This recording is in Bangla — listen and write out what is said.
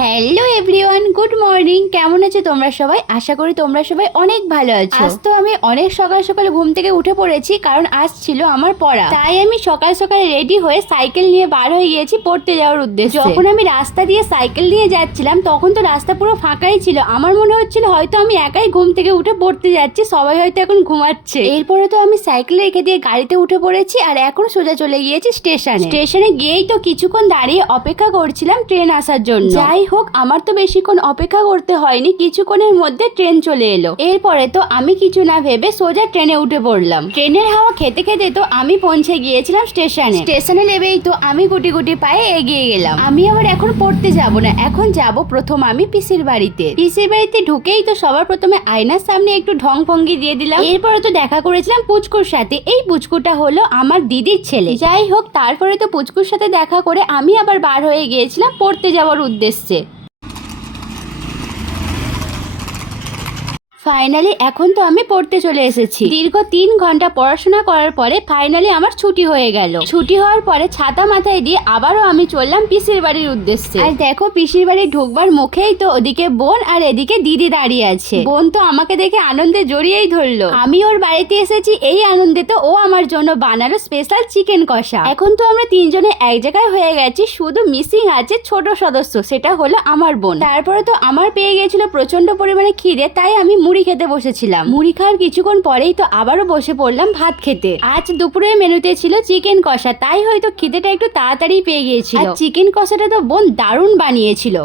Hello everyone, good morning. কেমন আছো তোমরা সবাই? আশা করি তোমরা সবাই অনেক ভালো আছো। আজ তো আমি অনেক সকাল সকাল ঘুম থেকে উঠে পড়েছি, কারণ আজ ছিল আমার পড়া। তাই আমি সকাল সকাল রেডি হয়ে সাইকেল নিয়ে বার হয়ে গিয়েছি পড়তে যাওয়ার উদ্দেশ্যে। যখন আমি রাস্তা দিয়ে সাইকেল নিয়ে যাচ্ছিলাম তখন তো রাস্তা পুরো ফাঁকাই ছিল। আমার মনে হচ্ছিল হয়তো আমি একাই ঘুম থেকে উঠে পড়তে যাচ্ছি, সবাই হয়তো এখন ঘুমাচ্ছে। এরপরে তো আমি সাইকেল রেখে দিয়ে গাড়িতে উঠে পড়েছি আর এখন সোজা চলে গিয়েছি স্টেশনে গিয়েই তো কিছুক্ষণ দাঁড়িয়ে অপেক্ষা করছিলাম ট্রেন আসার জন্য। যাই হোক, আমার তো বেশিক্ষণ অপেক্ষা করতে হয়নি, কিছুক্ষণের মধ্যে ট্রেন চলে এলো। এরপরে তো আমি কিছু না ভেবে সোজা ট্রেনে উঠে পড়লাম। ট্রেনের হাওয়া খেতে খেতে তো আমি পৌঁছে গিয়েছিলাম স্টেশনে নেবেই তো আমি গুটি গুটি পায়ে এগিয়ে গেলাম। আমি আবার এখন পড়তে যাব না, এখন যাব প্রথম আমি পিসির বাড়িতে। ঢুকেই তো সবার প্রথমে আয়নার সামনে একটু ঢং ভঙ্গি দিয়ে দিলাম। এরপরে তো দেখা করেছিলাম পুচকুর সাথে। এই পুচকুটা হলো আমার দিদির ছেলে। যাই হোক, তারপরে তো পুচকুর সাথে দেখা করে আমি আবার বার হয়ে গিয়েছিলাম পড়তে যাওয়ার উদ্দেশ্যে। ফাইনালি এখন তো আমি পড়তে চলে এসেছি। দীর্ঘ 3 ঘন্টা পড়াশোনা করার পরে ফাইনালি আমার ছুটি হয়ে গেল। ছুটি হওয়ার পরে ছাতা মাথায় দিয়ে আবারও আমি চললাম পিসির বাড়ির উদ্দেশ্যে। আর দেখো, পিসির বাড়ি ঢুকবার মুখেই তো ওদিকে বোন আর এদিকে দিদি দাঁড়িয়ে আছে। বোন তো আমাকে দেখে আনন্দে জড়িয়েই ধরলো। আমি ওর বাড়িতে এসেছি এই আনন্দে তো ও আমার জন্য বানালো স্পেশাল চিকেন কষা। এখন তো আমরা 3 জনে এক জায়গায় হয়ে গেছি, শুধু মিসিং আছে ছোট সদস্য, সেটা হলো আমার বোন। তারপরে তো আমার পেয়ে গেছিল প্রচন্ড পরিমাণে খিদে, তাই আমি মুড়ি খেতে বসেছিলাম। মুড়ি খাওয়ার কিছুক্ষণ পরেই তো আবারও বসে পড়লাম ভাত খেতে। আজ দুপুরের মেনুতে ছিল চিকেন কষা, তাই হয়তো খিদেটা একটু তাড়াতাড়ি পেয়ে গিয়েছিল। আর চিকেন কষাটা তো বোন দারুণ বানিয়েছিল।